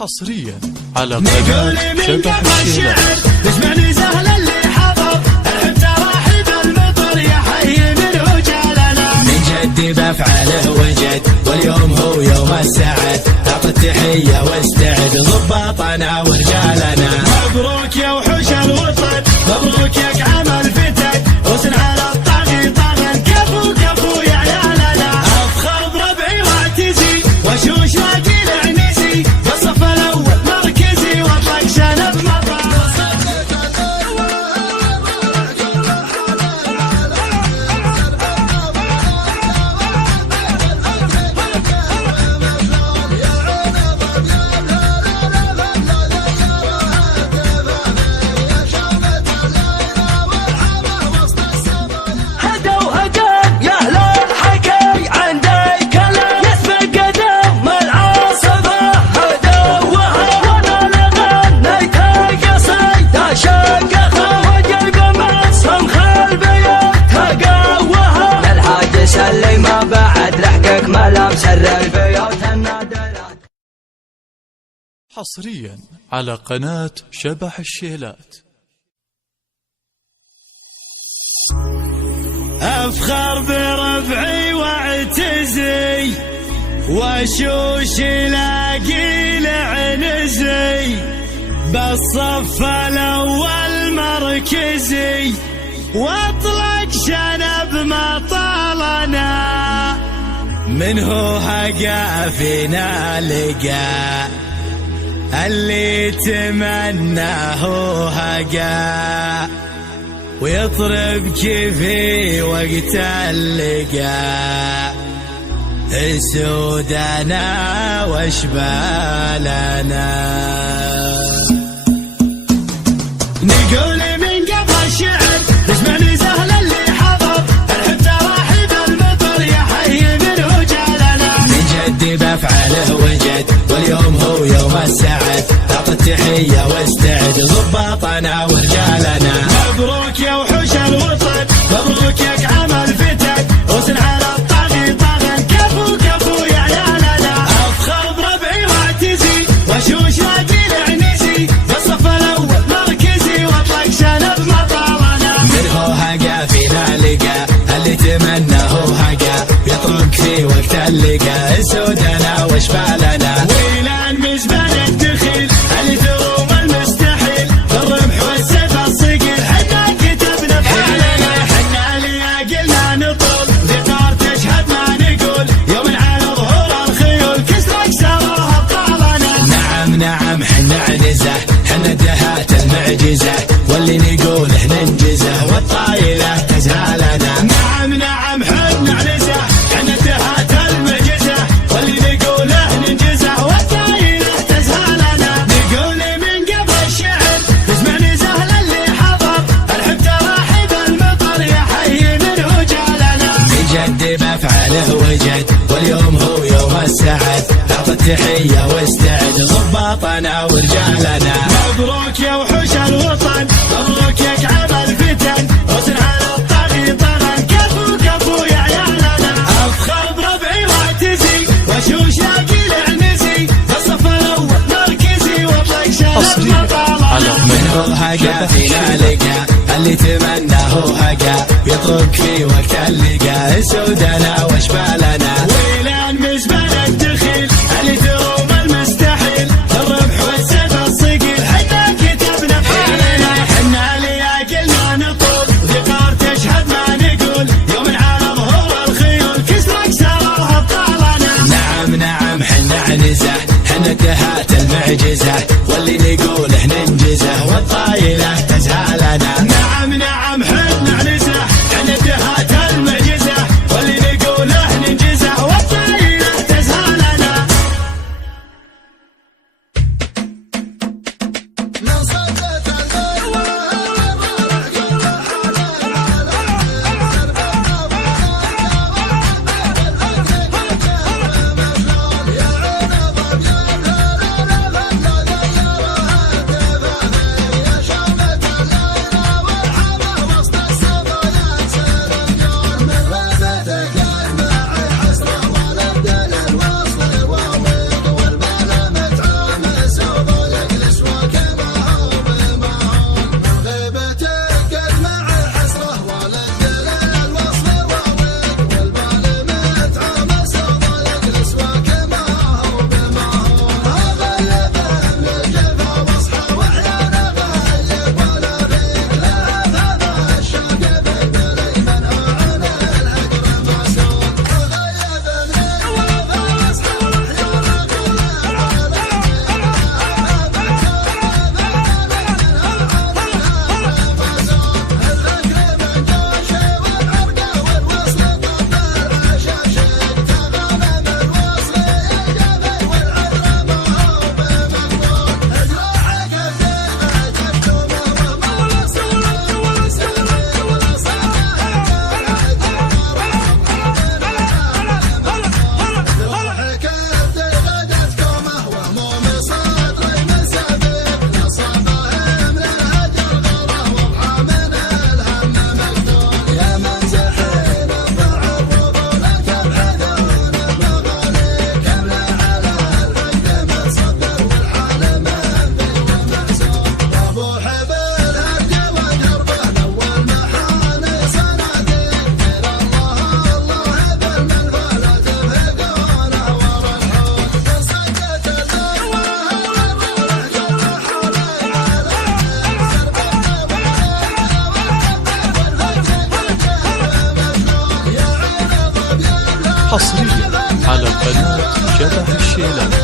حصريا على قناة شبح الشيلات. تسمعني سهل اللي حضر الحب تراحب المطر يا حي من رجالنا، من جدي بفعله وجد واليوم هو يوم السعد، اعطي التحية واستعد ضباطنا ورجالنا. مبروك يا وحوش الوطن، مبروك يا كعام الفتن، حسن على الطاغي طاغن، كفو كفو يا عيالنا. افخر بربعي واعتزي وشوش لاقي العنيسي، بالصف الاول مركزي واطلق شنب مطر. حصريا على قناة شبح الشيلات. افخر بربعي واعتزي وشوش لاقي العنزي، بالصف الاول مركزي واطلق شنب مطالنا، منه هقا فينا لقى اللي تمناه هقا، ويطرب كيفي وقت اللقا، سودنا واشبالنا. نقول من قبل شعر تسمعني سهل اللي حضر الحب تراحب المطر يا حي من رجالنا، من جدي بفعله وجد واليوم هو يوم السعد، اعطي التحية واستعد ضباطنا ورجالنا. مبروك يا وحوش الوطن، مبروك يا كعام الفتن، حسن على الطاغي طاغن، كفو كفو يا عيالنا. افخر بربعي واعتزي وشوش لاقي العنيسي، بالصف الاول مركزي واطلق شنب مطالنا، منه هقا فينا لقى اللي تمناه هقا، يطرق في وقت اللقا، سودنا واشبالنا. ويلان مزبل الدخيل اللي تروم المستحيل، بالرمح والسيف الصقيل حنا كتبنا بحالنا، حنا اللي قلنا نطل ذكر تشهد ما نقول، يوم على ظهور الخيول كسرك سواها بطالنا. نعم نعم حنا عنزه، حنا دهات المعجزه، واللي نقوله ننجزه والطايله تزهالنا. نعم نعم حنا عنزه، حنا دهات المعجزه، واللي نقوله ننجزه والطايله تزهالنا. نقول من قبل شعر تسمعني سهل اللي حضر الحب تراحب المطر يا حي من رجالنا، من جدي بفعله وجد واليوم هو يوم السعد، اعطي التحية واستعد ضباطنا ورجالنا. مبروك يا وحوش الوطن، مبروك يا كعام الفتن، حسن على الطاغي طغن، كفو كفو يا عيالنا. افخر بربعي واعتزي وشوش لاقي العنزي، بالصف الاول مركزي واطلق شنب مطالنا، منه هقا فينا لقى اللي تمناه هقا، يطرق في وقت اللقا، سودنا واشبالنا. ويلان مزبل الدخيل اللي تروم المستحيل، الرمح والسيف الصقيل حنا كتبنا بحالنا، حنا اللي قلنا نطل ذكر تشهد ما نقول، يوم على ظهور الخيول كسرك سواها بطالنا. نعم نعم حنا عنزه، حنا دهات المعجزه، واللي نقوله ننجزه والطايله تزهالنا. نعم نعم حنا عنزه، حنا دهات المعجزه، واللي نقوله ننجزه والطايله تزهالنا. حصريا على قناة شبح الشيلات.